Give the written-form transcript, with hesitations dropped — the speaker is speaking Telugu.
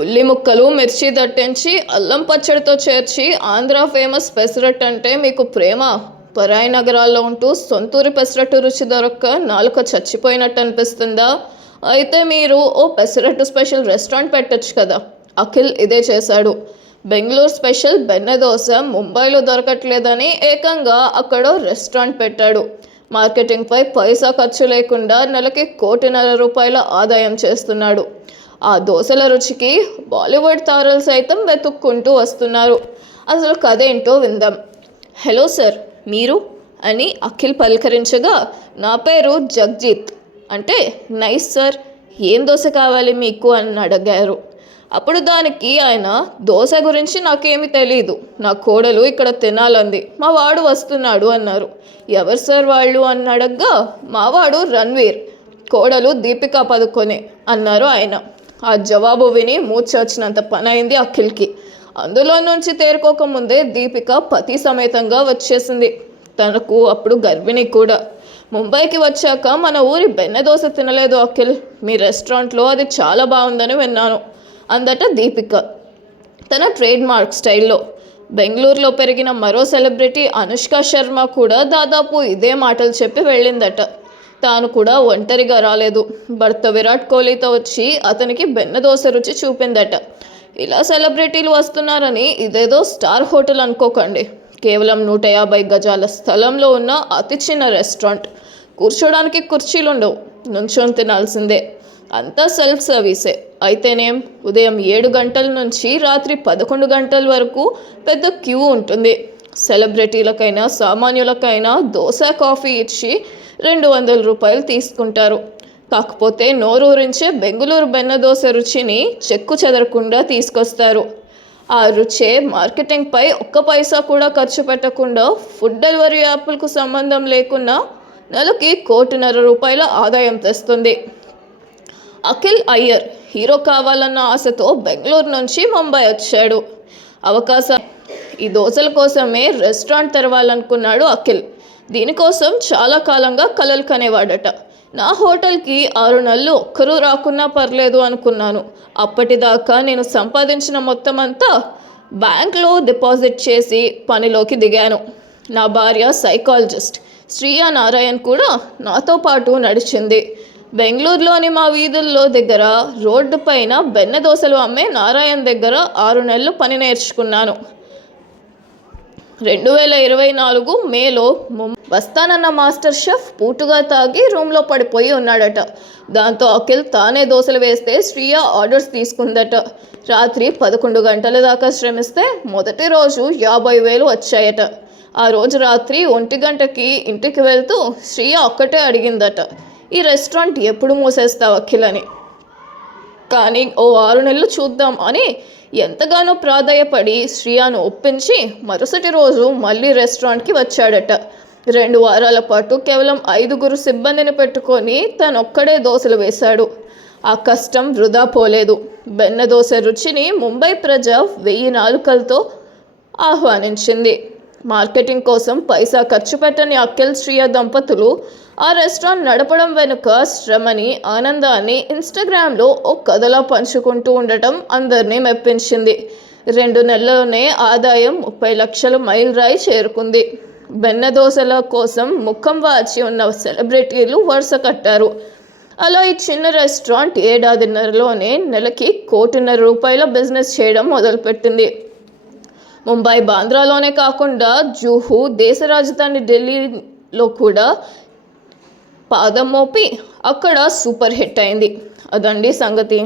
ఉల్లి ముక్కలు మిర్చి దట్టించి అల్లం పచ్చడితో చేర్చి ఆంధ్ర ఫేమస్ పెసరట్టు అంటే మీకు ప్రేమ. పరాయి నగరాల్లో ఉంటూ సొంతూరి పెసరట్టు రుచి దొరక్క నాలుక చచ్చిపోయినట్టు అనిపిస్తుందా? అయితే మీరు ఓ పెసరట్టు స్పెషల్ రెస్టారెంట్ పెట్టచ్చు కదా. అఖిల్ ఇదే చేశాడు. బెంగళూరు స్పెషల్ బెన్నె దోశ ముంబైలో దొరకట్లేదని ఏకంగా అక్కడ రెస్టారెంట్ పెట్టాడు. మార్కెటింగ్పై పైసా ఖర్చు లేకుండా నెలకి ₹1.5 కోటి ఆదాయం చేస్తున్నాడు. ఆ దోశల రుచికి బాలీవుడ్ తారలు సైతం వెతుక్కుంటూ వస్తున్నారు. అసలు కథ ఏంటో విందాం. హలో సార్, మీరు అని అఖిల్ పలకరించగా, నా పేరు జగ్జిత్ అంటే నైస్ సార్, ఏం దోశ కావాలి మీకు అని అడిగారు. అప్పుడు దానికి ఆయన, దోశ గురించి నాకేమీ తెలీదు, నా కోడలు ఇక్కడ తినాలంది, మా వాడు వస్తున్నాడు అన్నారు. ఎవరు సార్ వాళ్ళు అని అడగ్గా, మావాడు రణ్వీర్, కోడలు దీపికా పదుకొనే అన్నారు ఆయన. ఆ జవాబు విని మూర్చొచ్చినంత పని అయింది అఖిల్కి. అందులో నుంచి తేరుకోకముందే దీపిక పతి సమేతంగా వచ్చేసింది. తనకు అప్పుడు గర్భిణి కూడా. ముంబైకి వచ్చాక మన ఊరి బెన్నె దోశ తినలేదు అఖిల్, మీ రెస్టారెంట్లో అది చాలా బాగుందని విన్నాను అందట దీపిక తన ట్రేడ్ మార్క్ స్టైల్లో. బెంగళూరులో పెరిగిన మరో సెలబ్రిటీ అనుష్క శర్మ కూడా దాదాపు ఇదే మాటలు చెప్పి వెళ్ళిందట. తాను కూడా ఒంటరిగా రాలేదు, భర్త విరాట్ కోహ్లీతో వచ్చి అతనికి బెన్నె దోశ రుచి చూపిందట. ఇలా సెలబ్రిటీలు వస్తున్నారని ఇదేదో స్టార్ హోటల్ అనుకోకండి. కేవలం 150 గజాల స్థలంలో ఉన్న అతి చిన్న రెస్టారెంట్. కూర్చోడానికి కుర్చీలుండవు, నుంచొని తినాల్సిందే. అంతా సెల్ఫ్ సర్వీసే. అయితేనేం ఉదయం 7 గంటల నుంచి రాత్రి 11 గంటల వరకు పెద్ద క్యూ ఉంటుంది. సెలబ్రిటీలకైనా సామాన్యులకైనా దోశ కాఫీ ఇచ్చి ₹200 తీసుకుంటారు. కాకపోతే నోరూరించే బెంగళూరు బెన్నె దోశ రుచిని చెక్కు చెదరకుండా తీసుకొస్తారు. ఆ రుచే మార్కెటింగ్పై ఒక్క పైసా కూడా ఖర్చు పెట్టకుండా ఫుడ్ డెలివరీ యాప్లకు సంబంధం లేకుండా నెలకి ₹1.5 కోటి ఆదాయం తెస్తుంది. అఖిల్ అయ్యర్ హీరో కావాలన్న ఆశతో బెంగళూరు నుంచి ముంబై వచ్చాడు. అవకాశం ఈ దోశల కోసమే రెస్టారెంట్ తెరవాలనుకున్నాడు అఖిల్. దీనికోసం చాలా కాలంగా కలలు కనేవాడట. నా హోటల్కి 6 నెలలు ఒక్కరూ రాకున్నా పర్లేదు అనుకున్నాను. అప్పటిదాకా నేను సంపాదించిన మొత్తం అంతా బ్యాంక్లో డిపాజిట్ చేసి పనిలోకి దిగాను. నా భార్య సైకాలజిస్ట్ శ్రీయా నారాయణ్ కూడా నాతో పాటు నడిచింది. బెంగళూరులోని మా వీధుల్లో దగ్గర రోడ్డు పైన బెన్నె దోశలు అమ్మే నారాయణ్ దగ్గర 6 నెలలు పని నేర్చుకున్నాను. 2024 మేలో వస్తానన్న మాస్టర్ షెఫ్ పూటుగా తాగి రూమ్లో పడిపోయి ఉన్నాడట. దాంతో అఖిల్ తానే దోశలు వేస్తే శ్రీయా ఆర్డర్స్ తీసుకుందట. రాత్రి 11 గంటల దాకా శ్రమిస్తే మొదటి రోజు 50,000 వచ్చాయట. ఆ రోజు రాత్రి 1 గంటకి ఇంటికి వెళ్తూ శ్రీయా ఒక్కటే అడిగిందట, ఈ రెస్టారెంట్ ఎప్పుడు మూసేస్తావు అఖిల్ అని. కానీ ఓ 6 నెలలు చూద్దాం అని ఎంతగానో ప్రాధాయపడి శ్రీయాను ఒప్పించి మరుసటి రోజు మళ్ళీ రెస్టారెంట్కి వచ్చాడట. 2 వారాల పాటు కేవలం 5 సిబ్బందిని పెట్టుకొని తనొక్కడే దోశలు వేశాడు. ఆ కష్టం వృధా పోలేదు. బెన్నె దోశ రుచిని ముంబై ప్రజ 1000 నాలుకలతో ఆహ్వానించింది. మార్కెటింగ్ కోసం పైసా ఖర్చు పెట్టని అఖిల్ శ్రీయ దంపతులు ఆ రెస్టారెంట్ నడపడం వెనుక శ్రమని, ఆనందాన్ని ఇన్స్టాగ్రామ్లో ఓ కథలా పంచుకుంటూ ఉండటం అందరినీ మెప్పించింది. 2 నెలల్లోనే ఆదాయం 30 లక్షల మైలురాయి చేరుకుంది. బెన్నె దోశల కోసం ముఖం వాచి ఉన్న సెలబ్రిటీలు వరుస కట్టారు. అలా ఈ చిన్న రెస్టారెంట్ ఏడాదిన్నరలోనే నెలకి ₹1.5 కోటి బిజినెస్ చేయడం మొదలుపెట్టింది. ముంబై, బాంద్రాలోనే కాకుండా జూహు, దేశ రాజధాని ఢిల్లీలో కూడా పాదం మోపి అక్కడ సూపర్ హిట్ అయింది. అదండి సంగతి.